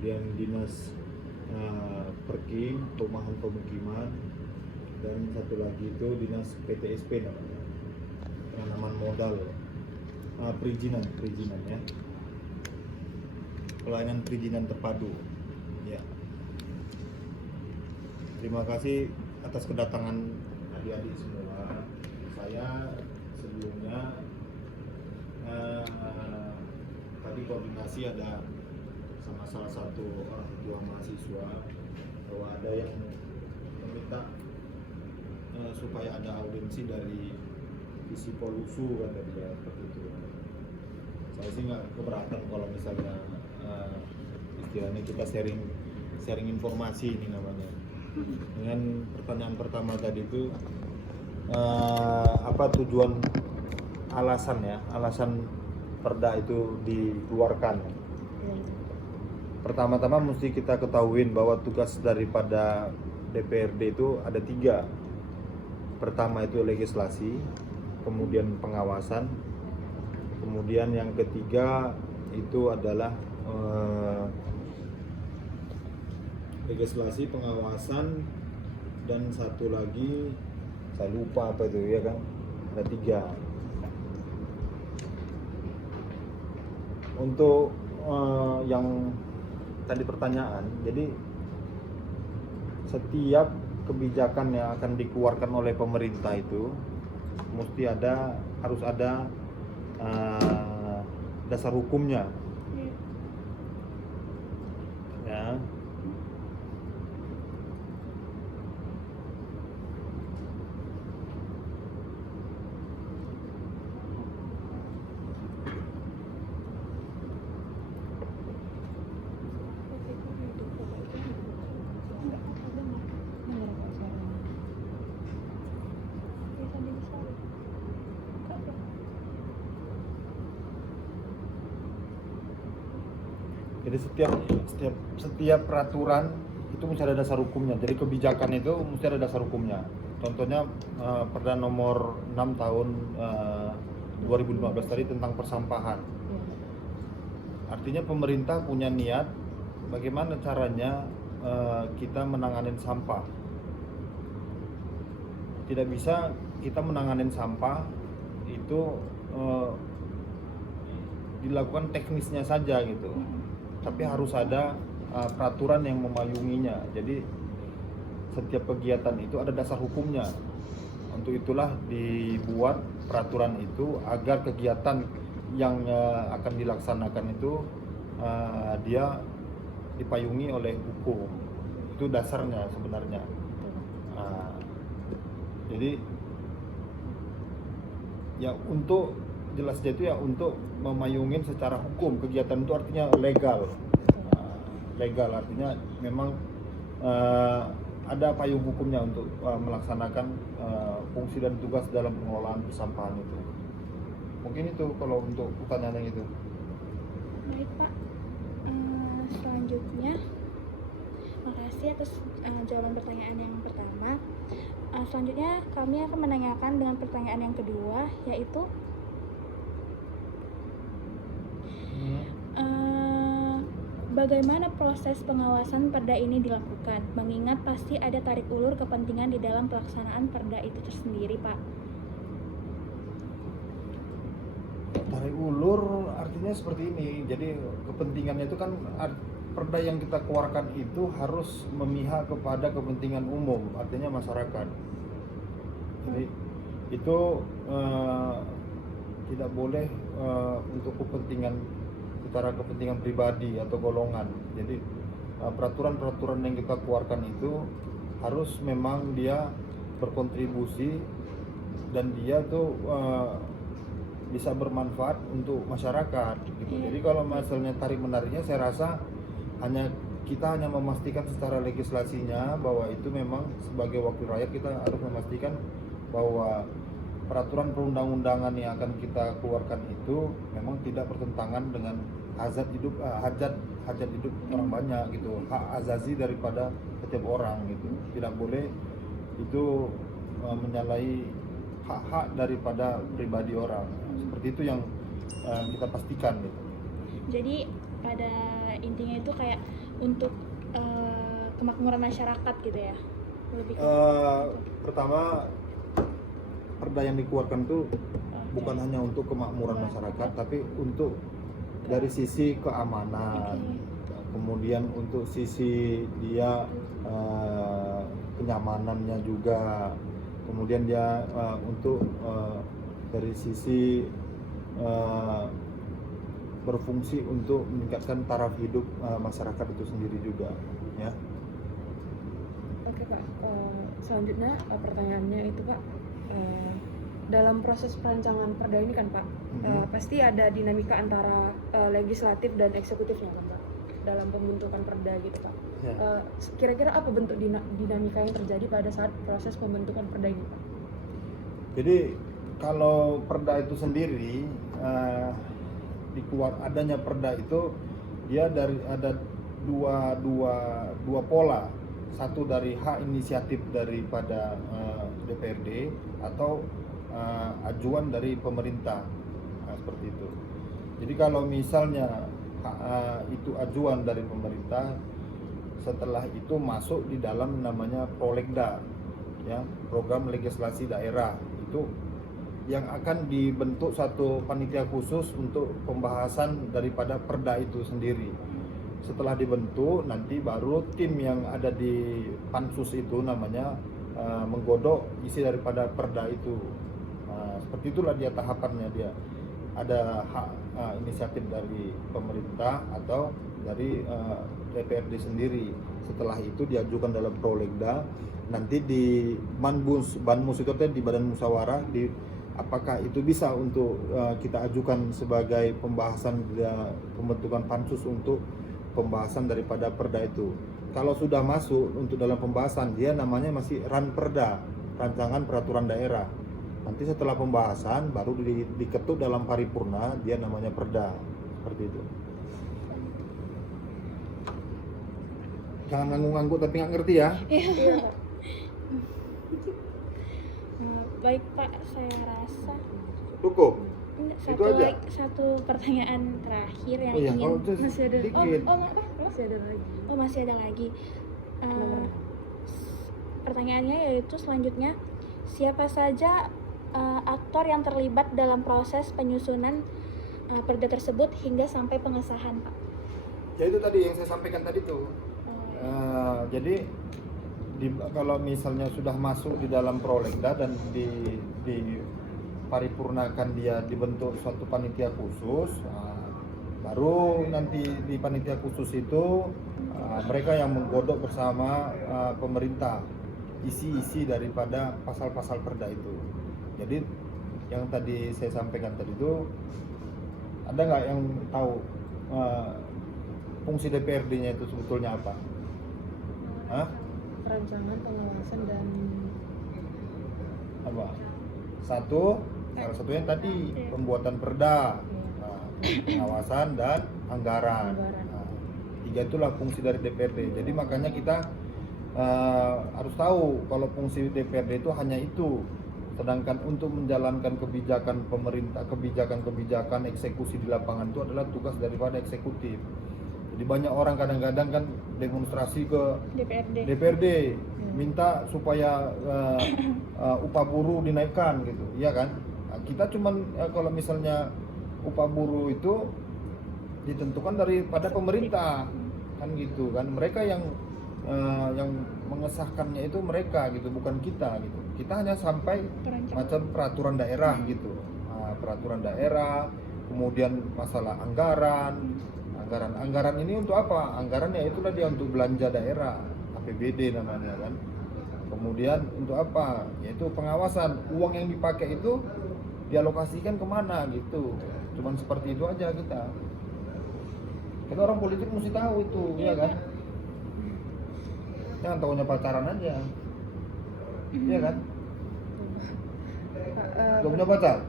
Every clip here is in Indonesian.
kemudian dinas Perking, perumahan pemukiman, dan satu lagi itu dinas PTSP namanya, penanaman modal, perizinan ya, pelayanan perizinan terpadu ya. Terima kasih atas kedatangan adik-adik semua. Saya sebelumnya tadi koordinasi ada sama salah satu orang tua mahasiswa bahwa ada yang meminta supaya ada audiensi dari isi Polusu kata dia seperti itu. Saya sih nggak keberatan kalau misalnya istilahnya kita sharing informasi ini namanya. Dengan pertanyaan pertama tadi itu apa tujuan alasan perda itu dikeluarkan. Pertama-tama mesti kita ketahuin bahwa tugas daripada DPRD itu ada 3. Pertama itu legislasi, kemudian pengawasan, kemudian yang ketiga itu adalah legislasi, pengawasan, dan satu lagi saya lupa apa itu ya kan, ada 3. Untuk yang tadi pertanyaan, jadi setiap kebijakan yang akan dikeluarkan oleh pemerintah itu harus ada dasar hukumnya ya. Jadi setiap peraturan itu mesti ada dasar hukumnya. Jadi kebijakan itu mesti ada dasar hukumnya. Contohnya Perda nomor 6 tahun 2015 tadi tentang persampahan. Artinya pemerintah punya niat bagaimana caranya kita menanganin sampah. Tidak bisa kita menanganin sampah itu dilakukan teknisnya saja gitu. Tapi harus ada peraturan yang memayunginya. Jadi setiap kegiatan itu ada dasar hukumnya. Untuk itulah dibuat peraturan itu agar kegiatan yang akan dilaksanakan itu dia dipayungi oleh hukum. Itu dasarnya sebenarnya. Jadi ya untuk jelasnya itu ya untuk memayungin secara hukum kegiatan itu, artinya legal. Legal artinya memang ada payung hukumnya untuk melaksanakan fungsi dan tugas dalam pengelolaan persampahan itu. Mungkin itu kalau untuk pertanyaan yang itu. Baik Pak, selanjutnya makasih atas jawaban pertanyaan yang pertama. Selanjutnya kami akan menanyakan dengan pertanyaan yang kedua, yaitu bagaimana proses pengawasan perda ini dilakukan, mengingat pasti ada tarik ulur kepentingan di dalam pelaksanaan perda itu tersendiri, Pak. Tarik ulur artinya seperti ini. Jadi kepentingannya itu kan perda yang kita keluarkan itu harus memihak kepada kepentingan umum, artinya masyarakat. Jadi itu tidak boleh untuk secara kepentingan pribadi atau golongan. Jadi peraturan-peraturan yang kita keluarkan itu harus memang dia berkontribusi dan dia tuh bisa bermanfaat untuk masyarakat gitu. Jadi kalau misalnya tarik menariknya, saya rasa kita hanya memastikan secara legislasinya bahwa itu memang sebagai wakil rakyat kita harus memastikan bahwa peraturan perundang-undangan yang akan kita keluarkan itu memang tidak bertentangan dengan hajat hidup orang banyak gitu, hak azazi daripada setiap orang gitu. Tidak boleh itu menyalahi hak-hak daripada pribadi orang. Seperti itu yang kita pastikan gitu. Jadi pada intinya itu kayak untuk kemakmuran masyarakat gitu ya? Lebih ke Pertama, perda yang dikeluarkan itu Oke. bukan hanya untuk kemakmuran masyarakat, tapi untuk dari sisi keamanan, kemudian untuk sisi dia kenyamanannya juga, kemudian dia untuk dari sisi berfungsi untuk meningkatkan taraf hidup masyarakat itu sendiri juga, ya. Oke Pak, selanjutnya pertanyaannya itu Pak, dalam proses perancangan perda ini kan Pak, pasti ada dinamika antara legislatif dan eksekutifnya kan Pak, dalam pembentukan perda gitu Pak. Ya. Kira-kira apa bentuk dinamika yang terjadi pada saat proses pembentukan perda ini Pak? Jadi kalau perda itu sendiri adanya perda itu dia ada dua pola. Satu dari hak inisiatif daripada DPRD atau ajuan dari pemerintah, seperti itu. Jadi kalau misalnya itu ajuan dari pemerintah, setelah itu masuk di dalam namanya prolegda, ya, program legislasi daerah, itu yang akan dibentuk satu panitia khusus untuk pembahasan daripada perda itu sendiri. Setelah dibentuk, nanti baru tim yang ada di pansus itu namanya menggodok isi daripada perda itu. Seperti itulah dia tahapannya, dia ada hak inisiatif dari pemerintah atau dari DPRD sendiri. Setelah itu diajukan dalam prolegda, nanti di Banmus itu di Badan Musyawarah, apakah itu bisa untuk kita ajukan sebagai pembahasan pembentukan pansus untuk pembahasan daripada perda itu. Kalau sudah masuk untuk dalam pembahasan, dia namanya masih ranperda, rancangan peraturan daerah. Nanti setelah pembahasan baru diketuk dalam paripurna, dia namanya perda. Seperti itu. Jangan ngangguk-ngangguk tapi nggak ngerti ya. Iya Pak. Baik Pak, saya rasa Cukup. satu pertanyaan terakhir yang Oh iya, ingin masih ada. dikit. nggak apa? Masih ada lagi. Oh, masih ada lagi. Pertanyaannya yaitu selanjutnya, siapa saja aktor yang terlibat dalam proses penyusunan perda tersebut hingga sampai pengesahan, Pak? Ya itu tadi yang saya sampaikan tadi tuh. Jadi kalau misalnya sudah masuk di dalam prolegda dan diparipurnakan, dia dibentuk suatu panitia khusus, baru nanti di panitia khusus itu mereka yang menggodok bersama pemerintah isi-isi daripada pasal-pasal perda itu. Jadi yang tadi saya sampaikan tadi itu, ada nggak yang tahu fungsi DPRD-nya itu sebetulnya apa? Hah? Perancangan, pengawasan dan Apa? Salah satunya tadi pembuatan perda, pengawasan dan anggaran. Nah, tiga itulah fungsi dari DPRD. Jadi makanya kita harus tahu kalau fungsi DPRD itu hanya itu. Sedangkan untuk menjalankan kebijakan pemerintah, kebijakan eksekusi di lapangan itu adalah tugas daripada eksekutif. Jadi banyak orang kadang-kadang kan demonstrasi ke DPRD minta supaya upah buruh dinaikkan gitu, iya kan? Nah, kita cuman kalau misalnya upah buruh itu ditentukan daripada pemerintah, kan gitu kan? Mereka yang mengesahkannya itu mereka gitu, bukan kita gitu. Kita hanya sampai macam peraturan daerah gitu, peraturan daerah, kemudian masalah anggaran ini untuk apa? Anggarannya itulah dia untuk belanja daerah, APBD namanya kan. Kemudian untuk apa? Yaitu pengawasan, uang yang dipakai itu dialokasikan kemana gitu. Cuman seperti itu aja kita. Kita orang politik mesti tahu itu, ya kan? Jangan tahunya pacaran aja, iya kan? Gak punya pacar?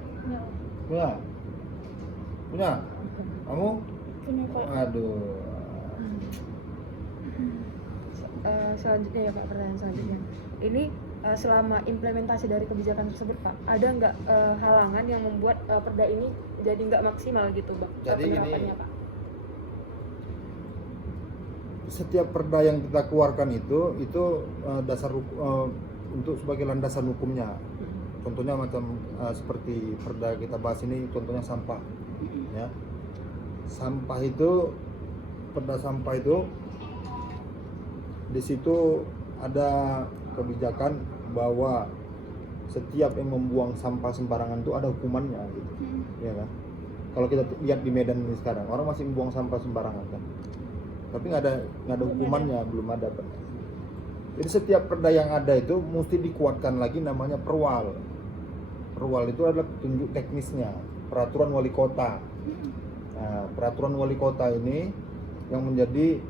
Punya? Kamu? Punya, Pak. Aduh. Selanjutnya ya Pak, pertanyaan selanjutnya. Ini selama implementasi dari kebijakan tersebut Pak, ada nggak halangan yang membuat perda ini jadi nggak maksimal gitu Bang? Jadi penerapannya, Pak? setiap perda yang kita keluarkan itu untuk sebagai landasan hukumnya. Contohnya macam seperti perda kita bahas ini, contohnya sampah, ya. Sampah itu, perda sampah itu di situ ada kebijakan bahwa setiap yang membuang sampah sembarangan itu ada hukumannya, gitu, ya kan? Kalau kita lihat di Medan ini sekarang, orang masih membuang sampah sembarangan kan, tapi nggak ada hukumannya, belum ada. Jadi setiap perda yang ada itu mesti dikuatkan lagi, namanya perwal. Perwal itu adalah petunjuk teknisnya, peraturan wali kota. Nah, peraturan wali kota ini yang menjadi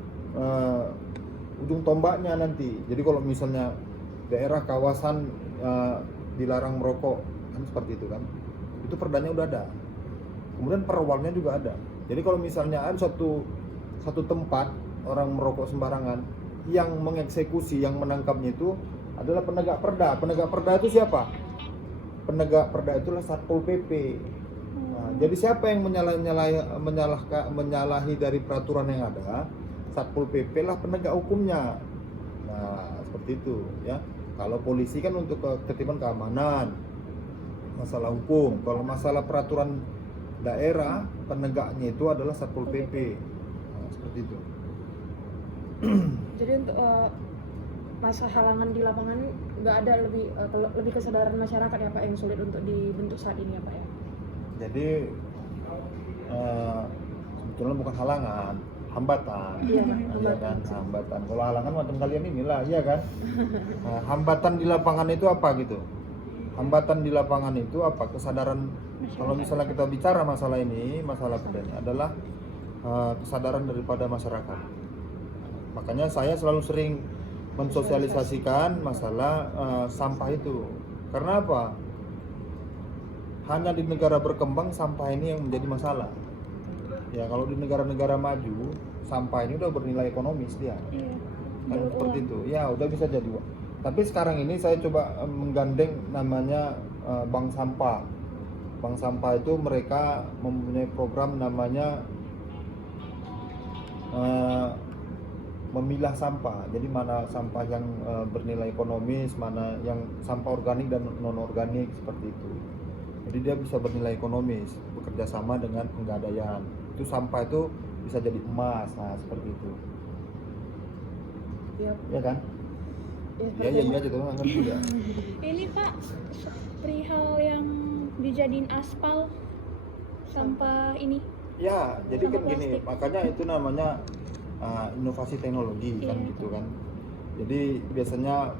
ujung tombaknya nanti. Jadi kalau misalnya daerah kawasan dilarang merokok, kan seperti itu kan, itu perdanya udah ada. Kemudian perwalnya juga ada. Jadi kalau misalnya ada satu tempat orang merokok sembarangan, yang mengeksekusi, yang menangkapnya itu adalah penegak perda. Penegak perda itu siapa? Penegak perda itulah Satpol PP. Nah, jadi siapa yang menyalahi dari peraturan yang ada? Satpol PP lah penegak hukumnya. Nah, seperti itu, ya. Kalau polisi kan untuk ketertiban keamanan, masalah hukum. Kalau masalah peraturan daerah, penegaknya itu adalah Satpol PP. Nah, seperti itu. Jadi untuk masa halangan di lapangan nggak ada, lebih kesadaran masyarakat ya Pak yang sulit untuk dibentuk saat ini ya Pak ya. Jadi sebetulnya bukan halangan, hambatan. Iya, ya kan, hambatan. Kalau halangan macam kalian inilah, iya kan. Nah, hambatan di lapangan itu apa gitu? Hambatan di lapangan itu apa? Kesadaran. Kalau misalnya kita bicara masalah ini, masalah perdanya adalah kesadaran daripada masyarakat. Makanya saya selalu sering mensosialisasikan masalah sampah itu. Karena apa? Hanya di negara berkembang sampah ini yang menjadi masalah. Ya, kalau di negara-negara maju sampah ini udah bernilai ekonomis dia. Iya. Kan seperti itu. Ya, udah bisa jadi. Tapi sekarang ini saya coba menggandeng namanya bank sampah. Bank sampah itu mereka mempunyai program namanya memilah sampah. Jadi mana sampah yang bernilai ekonomis, mana yang sampah organik dan non organik, seperti itu. Jadi dia bisa bernilai ekonomis, bekerja sama dengan penggadaian. Itu sampah itu bisa jadi emas, nah seperti itu. Iya. Ya kan? Ya aja tuh, nggak ngerti ya. Ini Pak, perihal yang dijadiin aspal sampah ini. Ya, jadi kan Sampah gini, plastik. makanya itu namanya inovasi teknologi kan, Iya. gitu kan. Jadi biasanya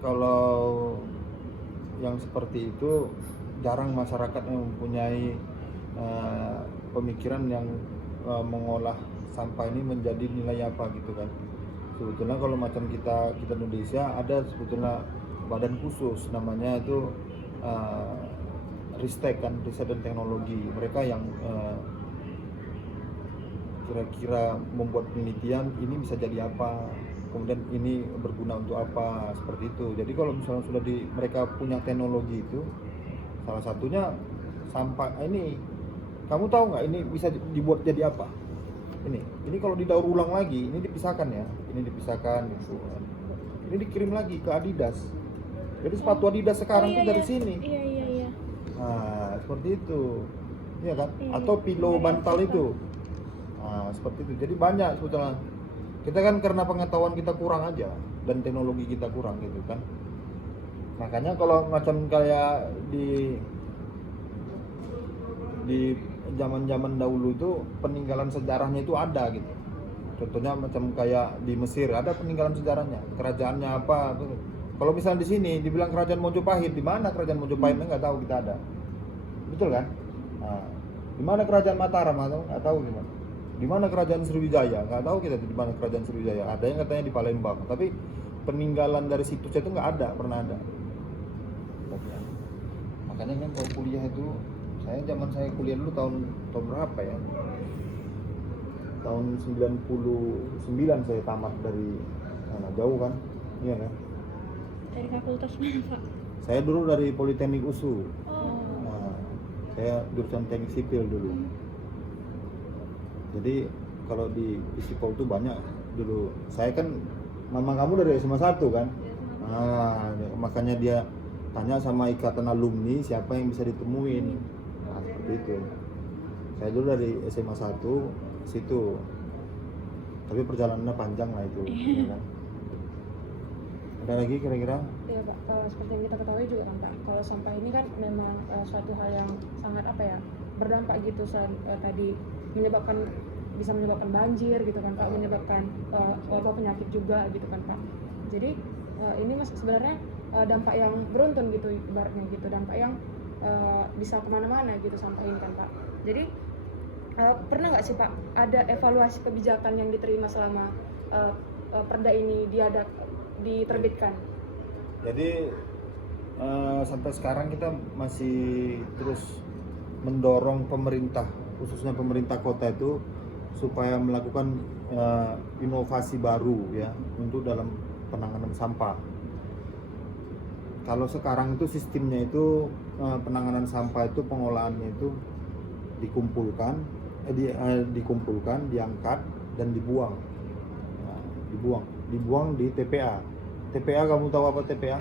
kalau yang seperti itu jarang masyarakat yang mempunyai pemikiran yang mengolah sampah ini menjadi nilai apa gitu kan. Sebetulnya kalau macam kita Indonesia ada sebetulnya badan khusus namanya itu Ristek kan, riset dan teknologi. Mereka yang kira-kira membuat penelitian ini bisa jadi apa, kemudian ini berguna untuk apa, seperti itu. Jadi kalau misalnya sudah mereka punya teknologi itu, salah satunya sampah ini, kamu tahu nggak ini bisa dibuat jadi apa? Ini kalau didaur ulang lagi, ini dipisahkan ya, ini dipisahkan gitu. Ini dikirim lagi ke Adidas. Jadi sepatu Adidas sekarang tuh dari sini. Iya. Nah, seperti itu, iya kan? Iya. Atau pilo bantal itu. Nah, seperti itu. Jadi banyak sebetulnya. Kita kan karena pengetahuan kita kurang aja dan teknologi kita kurang gitu kan. Makanya kalau macam kayak di zaman-zaman dahulu itu peninggalan sejarahnya itu ada gitu. Contohnya macam kayak di Mesir ada peninggalan sejarahnya, kerajaannya apa. Kalau misalnya di sini dibilang kerajaan Mojopahit, di mana kerajaan Mojopahit nggak tahu kita ada, betul kan? Nah, di mana kerajaan Mataram nggak tahu gimana. Di mana kerajaan Sriwijaya nggak tahu kita di mana kerajaan Sriwijaya. Ada yang katanya di Palembang, tapi peninggalan dari situsnya itu nggak ada, pernah ada. Makanya kan kalau kuliah itu, zaman saya kuliah dulu tahun berapa ya? Tahun 99 saya tamat dari sana, jauh kan? Iya kan? Dari fakultas mana Pak? Saya dulu dari Politeknik USU. Oh. Nah, saya jurusan teknik sipil dulu. Jadi kalau di Isipol tuh banyak dulu. Saya kan mama kamu dari SMA 1 kan. Makanya dia tanya sama ikatan alumni siapa yang bisa ditemuin. Nah, seperti itu. Saya dulu dari SMA 1 situ. Tapi perjalanannya panjang lah itu, ya kan. Ada lagi kira-kira? Iya Pak, seperti yang kita ketahui juga kan Pak, kalau sampah ini kan memang suatu hal yang sangat berdampak gitu tadi bisa menyebabkan banjir gitu kan Pak, menyebabkan wabah penyakit juga gitu kan Pak. Jadi ini sebenarnya dampak yang beruntun gitu ibaratnya gitu, dampak yang bisa kemana-mana gitu sampah ini kan Pak. Jadi pernah nggak sih Pak ada evaluasi kebijakan yang diterima selama perda ini diterbitkan? Jadi sampai sekarang kita masih terus mendorong pemerintah, khususnya pemerintah kota itu supaya melakukan inovasi baru ya untuk dalam penanganan sampah. Kalau sekarang itu sistemnya itu penanganan sampah itu pengolahannya itu dikumpulkan, diangkat dan dibuang. Nah, dibuang di TPA. TPA, kamu tahu apa TPA?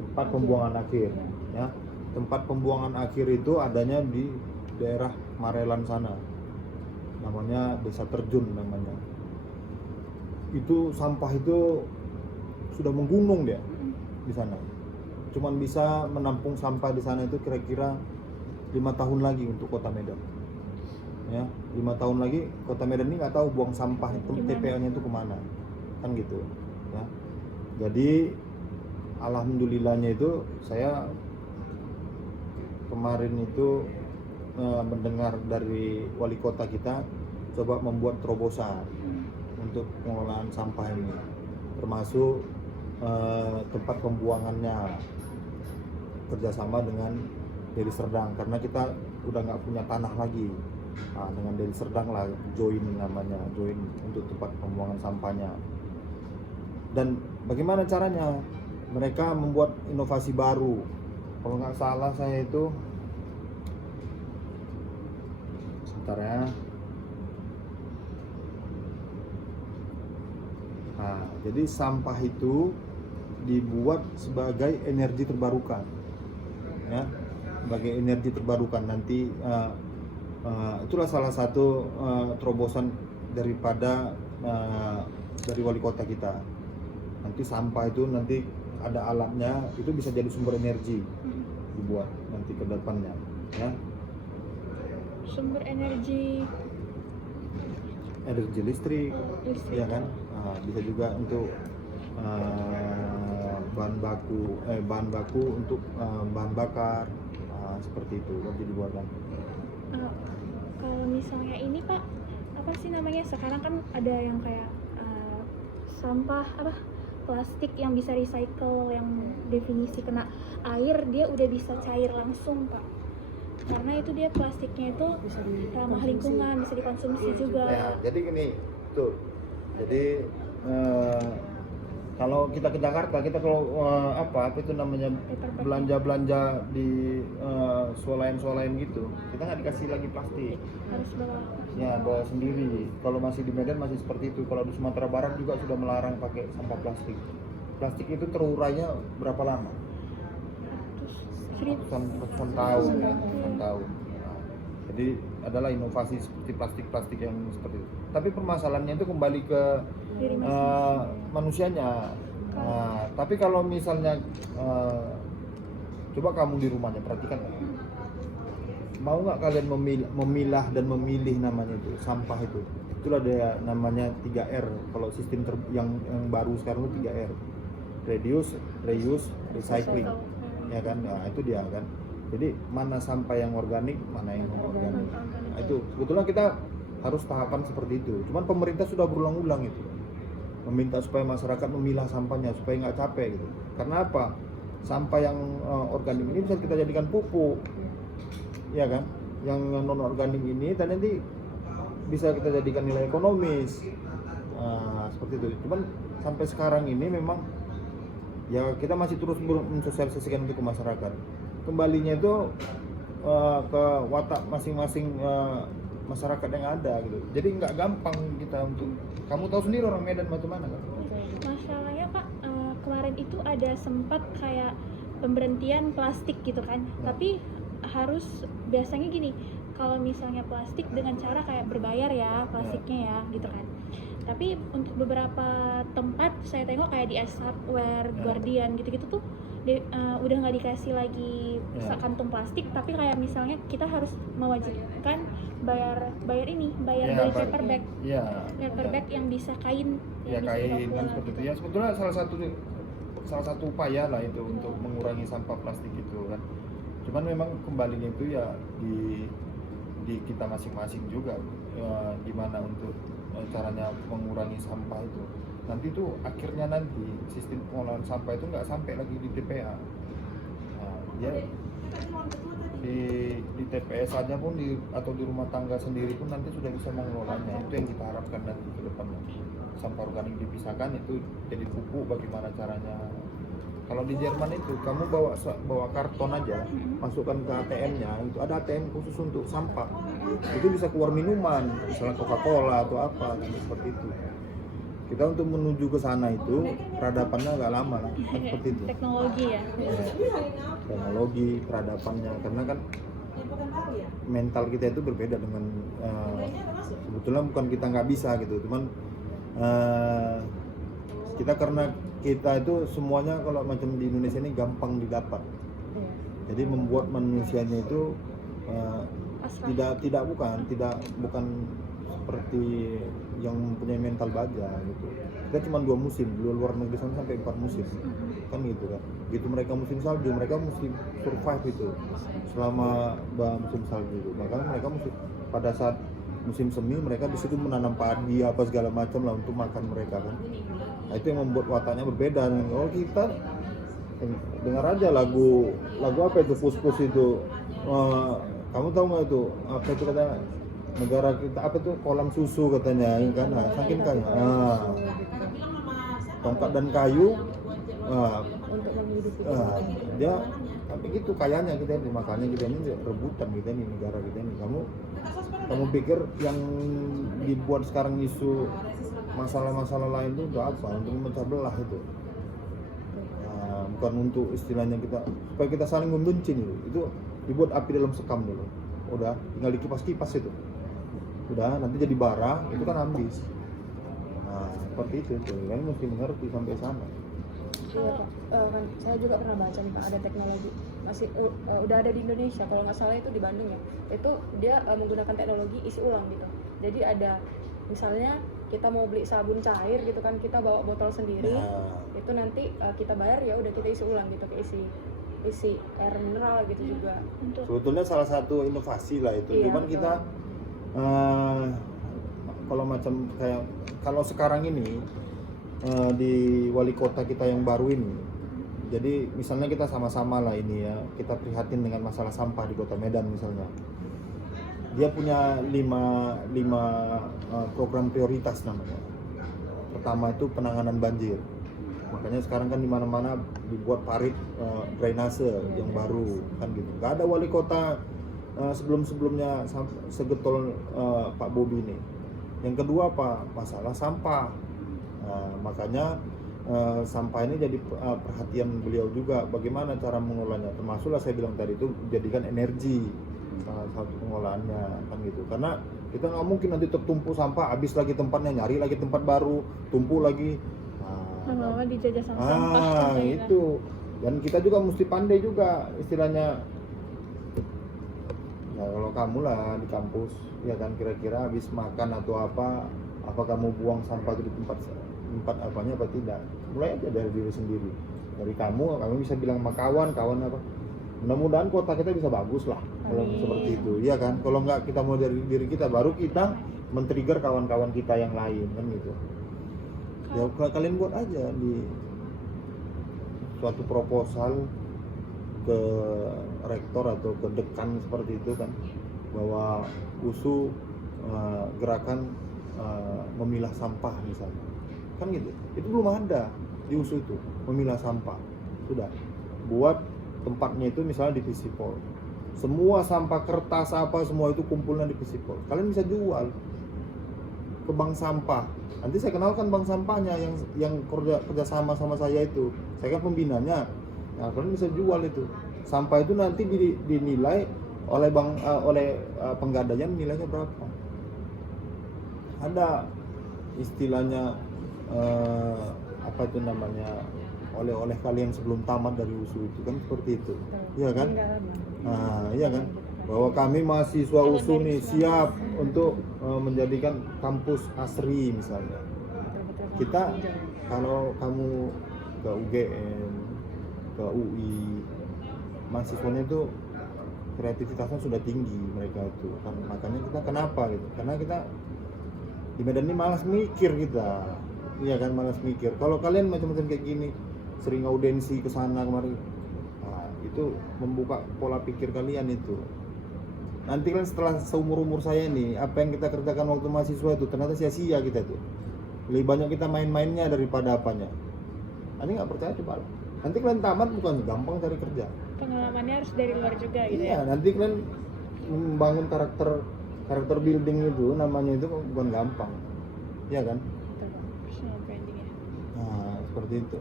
Tempat pembuangan akhir. Ya, tempat pembuangan akhir itu adanya di daerah Marelan sana. Namanya Desa Terjun namanya. Itu sampah itu sudah menggunung dia di sana. Cuman bisa menampung sampah di sana itu kira-kira 5 tahun lagi untuk Kota Medan. Ya, 5 tahun lagi Kota Medan ini nggak tahu buang sampah itu TPA-nya itu kemana, kan gitu. Ya, jadi alhamdulillahnya itu saya kemarin itu mendengar dari wali kota kita coba membuat terobosan untuk pengolahan sampah ini, termasuk tempat pembuangannya kerjasama dengan Deli Serdang, karena kita udah nggak punya tanah lagi. Nah, dengan Deli Serdang lah join untuk tempat pembuangan sampahnya. Dan bagaimana caranya? Mereka membuat inovasi baru. Kalau nggak salah saya itu, sebentar ya. Nah, jadi sampah itu dibuat sebagai energi terbarukan, ya, sebagai energi terbarukan. Nanti itulah salah satu terobosan daripada dari wali kota kita. Nanti sampah itu nanti ada alatnya, itu bisa jadi sumber energi dibuat nanti ke depannya, ya. Sumber energi Listrik, listrik. ya kan. Bisa juga untuk bahan baku untuk bahan bakar, seperti itu nanti dibuatkan. Kalau misalnya ini Pak, apa sih namanya, sekarang kan ada yang kayak sampah plastik yang bisa recycle, yang definisi kena air dia udah bisa cair langsung Pak, karena itu dia plastiknya itu ramah lingkungan, bisa dikonsumsi juga. Ya, jadi gini tuh, jadi kalau kita ke Jakarta, kita kalau apa itu namanya belanja di swalayan gitu, kita nggak dikasih lagi plastik, Harus bawa. ya bawa sendiri. Kalau masih di Medan masih seperti itu. Kalau di Sumatera Barat juga sudah melarang pakai sampah plastik. Plastik itu terurainya berapa lama? Ratusan tahun ya, ratusan tahun. Nah, jadi adalah inovasi seperti plastik yang seperti itu. Tapi permasalahannya itu kembali ke Diri manusianya. Nah, tapi kalau misalnya coba kamu di rumahnya perhatikan, mau nggak kalian memilah dan memilih namanya itu sampah itu? Itulah ada namanya 3R. Kalau sistem yang baru sekarang itu 3R. Reduce, reuse, recycling. Ya kan? Nah, itu dia kan. Jadi mana sampah yang organik, mana yang non organik. Nah, itu sebetulnya kita harus tahapan seperti itu. Cuman pemerintah sudah berulang-ulang itu meminta supaya masyarakat memilah sampahnya supaya nggak capek gitu. Karena apa? Sampah yang organik ini bisa kita jadikan pupuk, ya kan? Yang non organik ini dan nanti bisa kita jadikan nilai ekonomis. Seperti itu. Cuman sampai sekarang ini memang ya kita masih terus mensosialisasikan itu ke masyarakat. Kembalinya itu ke watak masing-masing masyarakat yang ada gitu. Jadi nggak gampang kita untuk, kamu tahu sendiri orang Medan macam mana kan. Masalahnya Pak, kemarin itu ada sempat kayak pemberhentian plastik gitu kan, tapi harus biasanya gini, kalau misalnya plastik dengan cara kayak berbayar ya plastiknya ya gitu kan. Tapi untuk beberapa tempat saya tengok kayak di Subware, Guardian gitu-gitu tuh udah nggak dikasih lagi kantung plastik, tapi kayak misalnya kita harus mewajibkan bayar paper bag, paper bag yang bisa kain, Ya kain kan seperti itu ya, sebetulnya salah satu upaya lah itu untuk mengurangi sampah plastik itu kan. Cuman memang kembalinya itu ya di kita masing-masing juga, gimana untuk caranya mengurangi sampah itu. Nanti tuh akhirnya nanti sistem pengolahan sampah itu nggak sampai lagi di TPA. Nah, ya di TPS saja pun atau di rumah tangga sendiri pun nanti sudah bisa mengelolanya. Itu yang kita harapkan nanti ke depannya. Sampah organik dipisahkan itu jadi pupuk, bagaimana caranya. Kalau di Jerman itu kamu bawa karton aja, masukkan ke ATM-nya, itu ada ATM khusus untuk sampah. Itu bisa keluar minuman, misalnya Coca-Cola atau apa, seperti itu. Kita untuk menuju ke sana itu peradabannya agak lama lah, kan seperti itu. Teknologi ya. Teknologi, peradabannya, karena kan mental kita itu berbeda dengan sebetulnya bukan kita nggak bisa gitu, cuman kita karena kita itu semuanya kalau macam di Indonesia ini gampang didapat, jadi membuat manusianya itu tidak bukan seperti yang mempunyai mental baja gitu. Kita cuma 2 musim, di luar negeri sana sampai 4 musim kan gitu kan. Gitu mereka musim salju, mereka mesti survive itu selama musim salju itu. Makanya mereka mesti pada saat musim semi mereka di situ menanam padi apa segala macam lah untuk makan mereka kan. Nah, itu yang membuat wataknya berbeda. Oh kita dengar aja lagu apa itu Pus-Pus itu, kamu tahu nggak itu apa itu katanya negara kita apa tuh kolam susu katanya kan, saking kaya tongkat dan kayu Untuk menghidupi dia tapi gitu kayanya kita ini, makanya kita ini rebutan kita ini negara kita ini. Kamu pikir yang dibuat sekarang isu masalah-masalah lain itu untuk apa? Untuk memecah belah itu. Bukan untuk istilahnya kita supaya kita saling membenci nih. Itu dibuat api dalam sekam dulu. Udah tinggal dikipas-kipas itu. Udah nanti jadi bara, itu kan habis. Nah, seperti itu tuh. Kan mesti mengerti sampai sana. Iya Pak, kan saya juga pernah baca nih Pak, ada teknologi masih udah ada di Indonesia, kalau nggak salah itu di Bandung ya. Itu dia menggunakan teknologi isi ulang gitu. Jadi ada misalnya kita mau beli sabun cair gitu kan, kita bawa botol sendiri, itu nanti kita bayar ya udah kita isi ulang gitu, isi air mineral gitu juga. Sebetulnya salah satu inovasi lah itu. Iya, Cuman betul. kita kalau macam kayak kalau sekarang ini di wali kota kita yang baru ini, jadi misalnya kita sama-sama lah ini ya, kita prihatin dengan masalah sampah di kota Medan misalnya. Dia punya 5 program prioritas namanya. Pertama itu penanganan banjir. Makanya sekarang kan di mana-mana dibuat parit drainase yang baru kan gitu. Gak ada wali kota sebelum-sebelumnya segetol Pak Bobi ini. Yang kedua apa? Masalah sampah. Makanya sampah ini jadi perhatian beliau juga, bagaimana cara mengolahnya, termasuklah saya bilang tadi itu jadikan energi salah satu pengolahannya kan gitu. Karena kita nggak mungkin nanti tertumpuk sampah, habis lagi tempatnya, nyari lagi tempat baru, tumpuk lagi, lama-lama dijajah sama sampah itu. Dan kita juga mesti pandai juga istilahnya. Ya kalau kamu lah di kampus ya kan, kira-kira habis makan atau apa kamu buang sampah itu di tempat apanya apa tidak. Mulai aja dari diri sendiri, dari kamu bisa bilang sama kawan apa. Mudah-mudahan kota kita bisa bagus lah kalau seperti itu ya kan. Kalau nggak kita mau dari diri kita, baru kita men-trigger kawan-kawan kita yang lain kan gitu. Ya kalian buat aja di suatu proposal ke rektor atau ke dekan seperti itu kan, bahwa USU gerakan memilah sampah misalnya kan gitu. Itu belum ada di USU itu memilah sampah. Sudah buat tempatnya itu misalnya di Visipol Semua sampah kertas apa semua itu kumpulnya di Pisipol. Kalian bisa jual ke bank sampah. Nanti saya kenalkan bank sampahnya yang kerja sama sama saya itu. Saya kan pembinanya. Nah, kalian bisa jual itu. Sampah itu nanti dinilai oleh penggadainya, nilainya berapa. Ada istilahnya apa itu namanya, oleh kalian sebelum tamat dari USU itu kan seperti itu. Iya kan? Nah, iya kan? Bahwa kami mahasiswa USU nih siap untuk menjadikan kampus ASRI misalnya. Kita kalau kamu ke UGM, ke UI, mahasiswanya itu kreativitasnya sudah tinggi mereka itu. Makanya kita kenapa gitu? Karena kita di Medan ini malas mikir kita. Iya kan, malas mikir. Kalau kalian macam-macam kayak gini, sering audensi ke sana kemari, nah, itu membuka pola pikir kalian itu. Nanti kan setelah seumur-umur saya nih, apa yang kita kerjakan waktu mahasiswa itu ternyata sia-sia kita tuh. Lebih banyak kita main-mainnya daripada apanya. Nanti nggak percaya coba. Nanti kalian tamat bukan gampang cari kerja. Pengalamannya harus dari luar juga gitu Iya, ya. nanti kalian membangun karakter building itu namanya itu bukan gampang. Iya kan? Personal branding ya. Nah, seperti itu.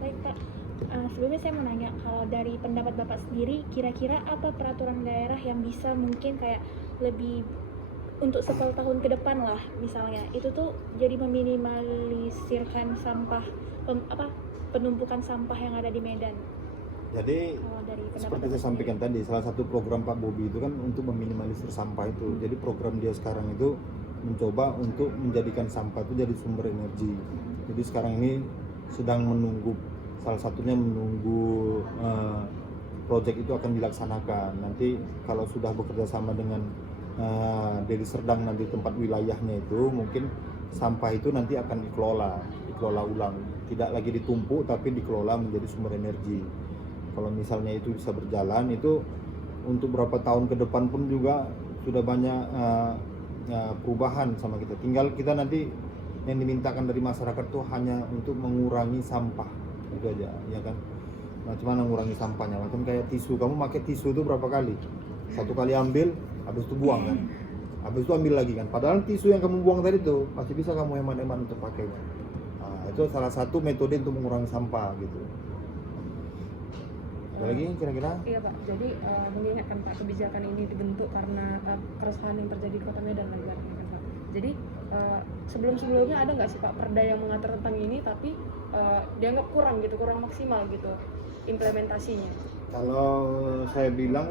Baik Pak, sebelumnya saya mau nanya, kalau dari pendapat Bapak sendiri, kira-kira apa peraturan daerah yang bisa mungkin kayak lebih untuk 10 tahun ke depan lah misalnya, itu tuh jadi meminimalisirkan sampah, penumpukan sampah yang ada di Medan. Jadi Kalau dari pendapat seperti Bapak saya sampaikan sendiri. tadi, salah satu program Pak Bobi itu kan untuk meminimalisir sampah itu. Jadi program dia sekarang itu mencoba untuk menjadikan sampah itu jadi sumber energi. Jadi sekarang ini sedang menunggu, salah satunya menunggu proyek itu akan dilaksanakan. Nanti kalau sudah bekerja sama dengan Deli Serdang, nanti tempat wilayahnya itu mungkin sampah itu nanti akan dikelola ulang, tidak lagi ditumpuk tapi dikelola menjadi sumber energi. Kalau misalnya itu bisa berjalan, itu untuk berapa tahun ke depan pun juga sudah banyak perubahan sama kita. Tinggal kita nanti yang dimintakan dari masyarakat tuh hanya untuk mengurangi sampah, itu aja, ya kan? Macam mengurangi sampahnya, macam kayak tisu. Kamu pakai tisu itu berapa kali? Satu kali ambil, habis itu buang kan? Habis itu ambil lagi kan? Padahal tisu yang kamu buang tadi tuh masih bisa kamu hemat-hemat untuk pakainya. Nah, itu salah satu metode untuk mengurangi sampah gitu. Ada lagi kira-kira? Iya Pak, jadi mengingatkan Pak, kebijakan ini dibentuk karena keresahan yang terjadi di Kota Medan lagi kan Pak. Jadi sebelum-sebelumnya ada nggak sih Pak perda yang mengatur tentang ini tapi dianggap kurang maksimal gitu implementasinya? Kalau saya bilang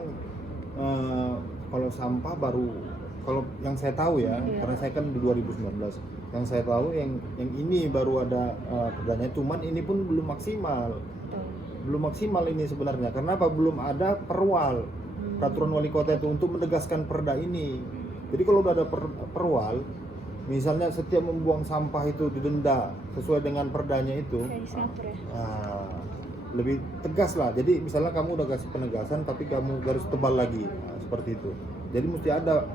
kalau sampah baru, kalau yang saya tahu ya, Iya. karena saya kan di 2019, yang saya tahu yang ini baru ada perdanya, cuman ini pun belum maksimal. Belum maksimal ini sebenarnya. Karena apa? Belum ada perwal, peraturan wali kota itu untuk menegaskan perda ini. Jadi kalau udah ada perwal, misalnya setiap membuang sampah itu didenda sesuai dengan perdanya itu, Kayak di Singapura ya. lebih tegas lah. Jadi misalnya kamu udah kasih penegasan tapi kamu garis tebal lagi, seperti itu. Jadi mesti ada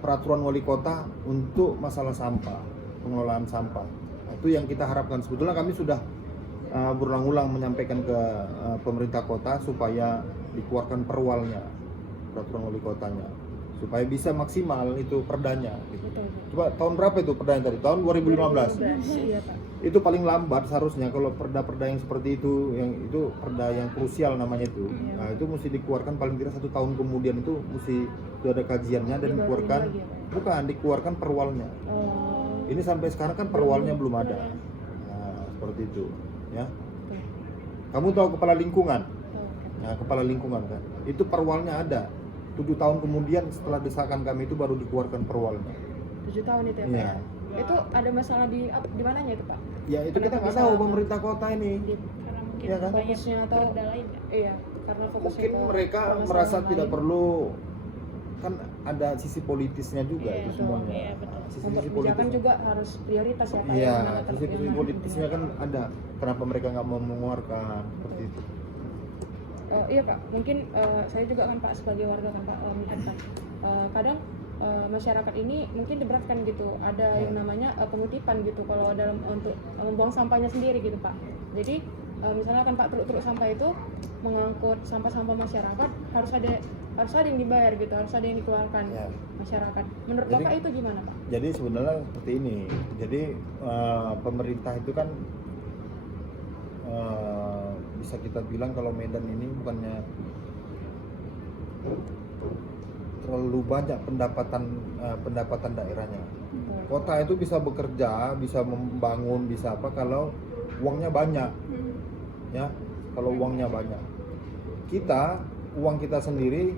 peraturan wali kota untuk masalah sampah, pengelolaan sampah. Itu yang kita harapkan. Sebetulnya kami sudah berulang-ulang menyampaikan ke pemerintah kota supaya dikeluarkan perwalnya, peraturan wali kotanya, supaya bisa maksimal itu perdanya gitu. Betul. Coba tahun berapa itu perdanya tadi? Tahun 2015. Iya Pak. Itu paling lambat seharusnya kalau perda-perda yang seperti itu, yang itu perda yang krusial namanya itu. Nah, itu mesti dikeluarkan paling tidak 1 tahun kemudian, itu mesti sudah ada kajiannya dan dikeluarkan, Lagi ya, Pak, ya? bukan dikeluarkan perwalnya. Oh, Ini sampai sekarang kan perwalnya belum ada. Nah, seperti itu, ya. betul. Kamu tahu kepala lingkungan? Tahu. Nah, kepala lingkungan kan, itu perwalnya ada. 7 tahun kemudian setelah desakan kami itu baru dikeluarkan perwalnya. 7 tahun itu ya Pak. Iya. Ya? Itu ada masalah di mananya itu Pak? Ya itu kita Kenapa nggak bisa- tahu pemerintah kota ini. Karena mungkin Iya kan? banyak Fokusnya atau- perda lain ya. Iya, karena fokusnya Mungkin ke mereka permasalahan merasa lain. tidak perlu, kan ada sisi politisnya juga Iya, itu betul. semuanya. Iya, betul. Sisi Untuk kebijakan politis. juga harus prioritas ya Pak. Iya, Mana sisi yang politisnya kan ada. Kenapa mereka nggak mau mengeluarkan seperti itu? Iya Pak, mungkin saya juga kan Pak sebagai warga kan Pak, mungkin Pak kadang masyarakat ini mungkin diberatkan gitu, ada yang namanya pengutipan gitu kalau dalam untuk membuang sampahnya sendiri gitu Pak. Jadi misalnya kan Pak, truk-truk sampah itu mengangkut sampah-sampah masyarakat, harus ada yang dibayar gitu, harus ada yang dikeluarkan Ya. masyarakat. Menurut Jadi- Bapak itu gimana Pak? Jadi sebenarnya seperti ini. Jadi pemerintah itu kan bisa kita bilang kalau Medan ini bukannya terlalu banyak pendapatan daerahnya. Kota itu bisa bekerja, bisa membangun, bisa apa kalau uangnya banyak, ya. Kalau uangnya banyak, uang kita sendiri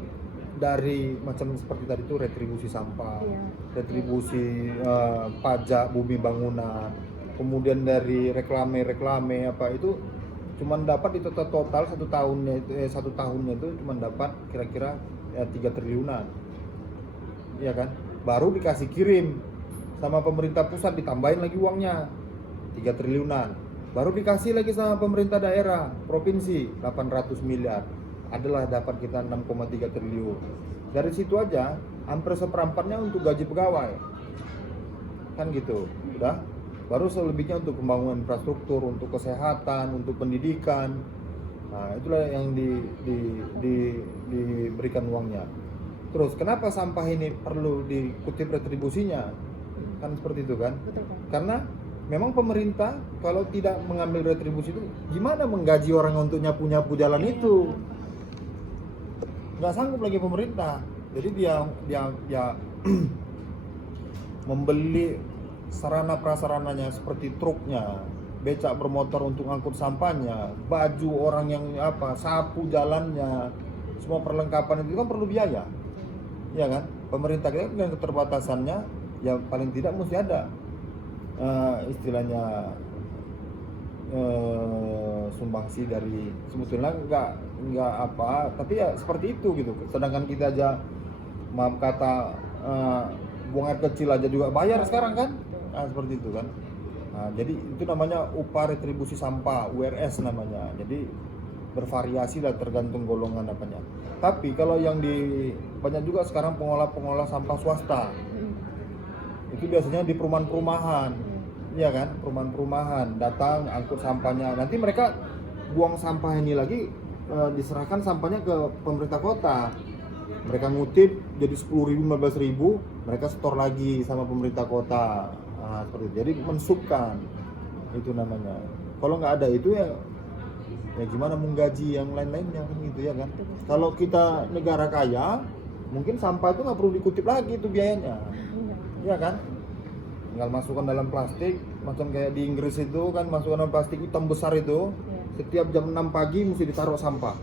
dari macam seperti tadi itu retribusi sampah, Iya. retribusi pajak bumi bangunan, kemudian dari reklame apa itu cuman dapat itu total satu tahunnya itu cuman dapat kira-kira 3 triliunan, ya kan? Baru dikasih kirim sama pemerintah pusat, ditambahin lagi uangnya 3 triliunan, baru dikasih lagi sama pemerintah daerah provinsi 800 miliar, adalah dapat kita 6,3 triliun. Dari situ aja hampir seperempatnya untuk gaji pegawai, kan gitu. Udah, baru selebihnya untuk pembangunan infrastruktur, untuk kesehatan, untuk pendidikan. Nah, itulah yang diberikan uangnya. Terus kenapa sampah ini perlu dikutip retribusinya? Kan seperti itu kan? Betul Pak. Karena memang pemerintah kalau tidak mengambil retribusi itu gimana menggaji orang untuk nyapu-nyapu jalan itu? Nggak sanggup lagi pemerintah. Jadi dia membeli sarana prasarananya seperti truknya, becak bermotor untuk angkut sampahnya, baju orang yang sapu jalannya, semua perlengkapan itu kan perlu biaya, ya kan? Pemerintah kita dengan keterbatasannya, ya paling tidak mesti ada istilahnya sumbangsi dari, sebetulnya nggak apa, tapi ya seperti itu gitu. Sedangkan kita aja maaf kata buang air kecil aja juga bayar sekarang kan? Nah, seperti itu kan. Nah, jadi itu namanya upah retribusi sampah, URS namanya. Jadi bervariasi lah tergantung golongan apanya. Tapi kalau yang banyak juga sekarang pengolah sampah swasta. Itu biasanya di perumahan-perumahan. Iya kan? Perumahan-perumahan datang angkut sampahnya. Nanti mereka buang sampah ini lagi diserahkan sampahnya ke pemerintah kota. Mereka ngutip jadi 10.000, 15.000, mereka setor lagi sama pemerintah kota. Nah, seperti itu. Jadi mensubkan itu namanya. Kalau nggak ada itu ya gimana menggaji yang lain-lainnya kan gitu ya kan. Kalau kita negara kaya, mungkin sampah itu nggak perlu dikutip lagi itu biayanya, ya kan? Tinggal masukkan dalam plastik, macam kayak di Inggris itu kan, masukkan dalam plastik hitam besar itu, setiap jam 6 pagi mesti ditaruh sampah.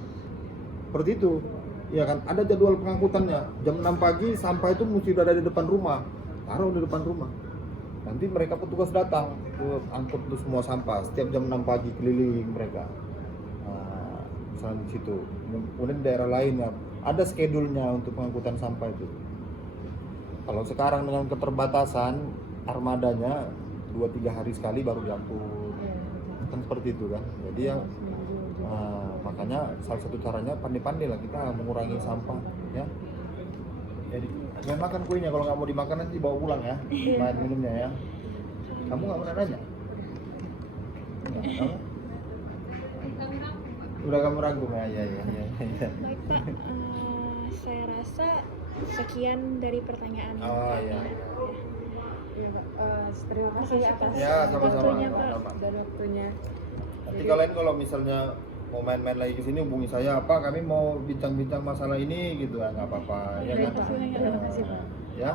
Seperti itu, ya kan? Ada jadwal pengangkutannya, jam 6 pagi sampah itu mesti ada di depan rumah, taruh di depan rumah. Nanti mereka petugas datang angkut tuh semua sampah setiap jam 6 pagi keliling mereka. Nah, misalnya di situ. Kemudian daerah lainnya ada schedule-nya untuk pengangkutan sampah itu. Kalau sekarang dengan keterbatasan armadanya 2-3 hari sekali baru diangkut. Kan seperti itu kan. Jadi yang makanya salah satu caranya pandai-pandai lah kita mengurangi sampah ya. Jadi jangan makan kuenya, kalau nggak mau dimakan nanti bawa pulang ya, main minumnya ya. Kamu nggak pernah nanya? Kamu? Udah kamu ragu ya? Ya. Baik Pak, saya rasa sekian dari pertanyaan Oh kami. iya. Iya Pak. Terima kasih Makasih, atas Ya sama-sama. Waktunya, Pak. Sama-sama. dari waktunya. Nanti kalian kalau misalnya mau main-main lagi ke sini hubungi saya, apa kami mau bincang-bincang masalah ini gitu ya, nggak apa-apa ya Baik, kan. Pak. Terima kasih, Pak. Ya,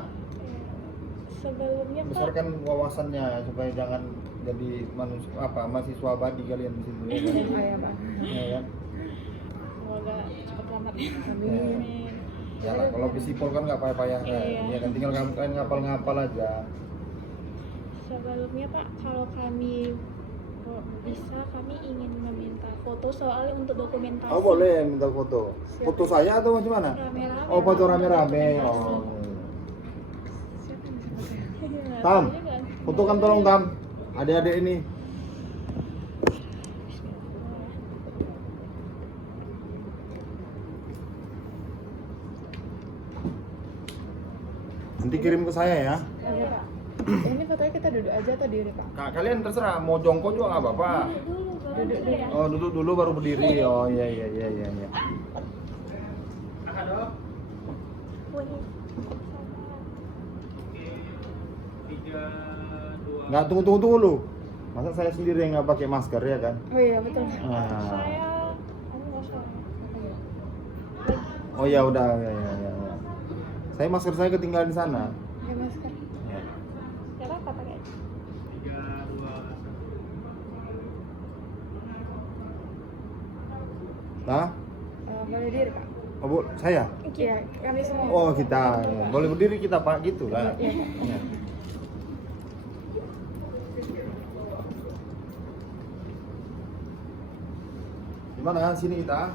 Sebelumnya Pak, besarkan wawasannya supaya jangan jadi mahasiswa abadi kalian di situ ya kan. Ya Pak. Ya kan? semoga cepat selamat. Amin. Amin. Ya lah, kalau bisipol kan nggak payah-payah kan. Iya. Ya kan, tinggal kalian ngapal-ngapal aja. Sebelumnya Pak, kalau kami bisa, kami ingin meminta foto soalnya untuk dokumentasi. Oh boleh minta foto. Foto saya atau macam mana? Rame-rame. Oh foto rame-rame. Oh. Tam, fotokan tolong Tam. Adik-adik ini. Nanti kirim ke saya ya. Oke Pak. Ini fotonya kita duduk aja atau diri Pak? Kak, kalian terserah mau jongkok juga nggak apa-apa. Dulu Duduk dulu. Oh, duduk dulu baru berdiri. Oh, iya iya iya iya iya. Wih. Nggak, tunggu dulu. Masa saya sendiri yang nggak pakai masker ya kan? Oh iya betul. Nah. Saya kamu nggak usah. Oh ya udah ya, ya, ya, ya. Saya masker saya ketinggalan di sana. Pakai masker. Ya. Gak apa-apa pakai aja. Nah, Boleh diri Pak? oh, Bu, saya. Iya, kami semua. Oh kita boleh berdiri kita Pak gitu lah. Iya, Pak. Ya. Gimana sini kita?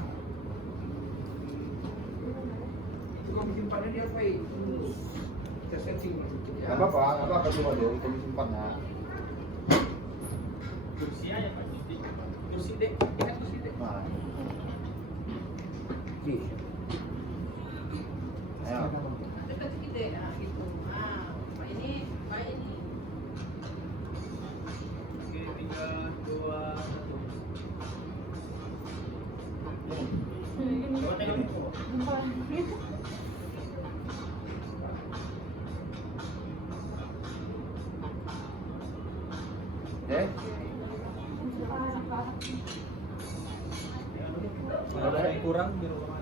Gak apa-apa, nggak apa-apa cuma dong, kita simpan ya. Nah. Ayo. Oke. Ada yang kurang di rumah.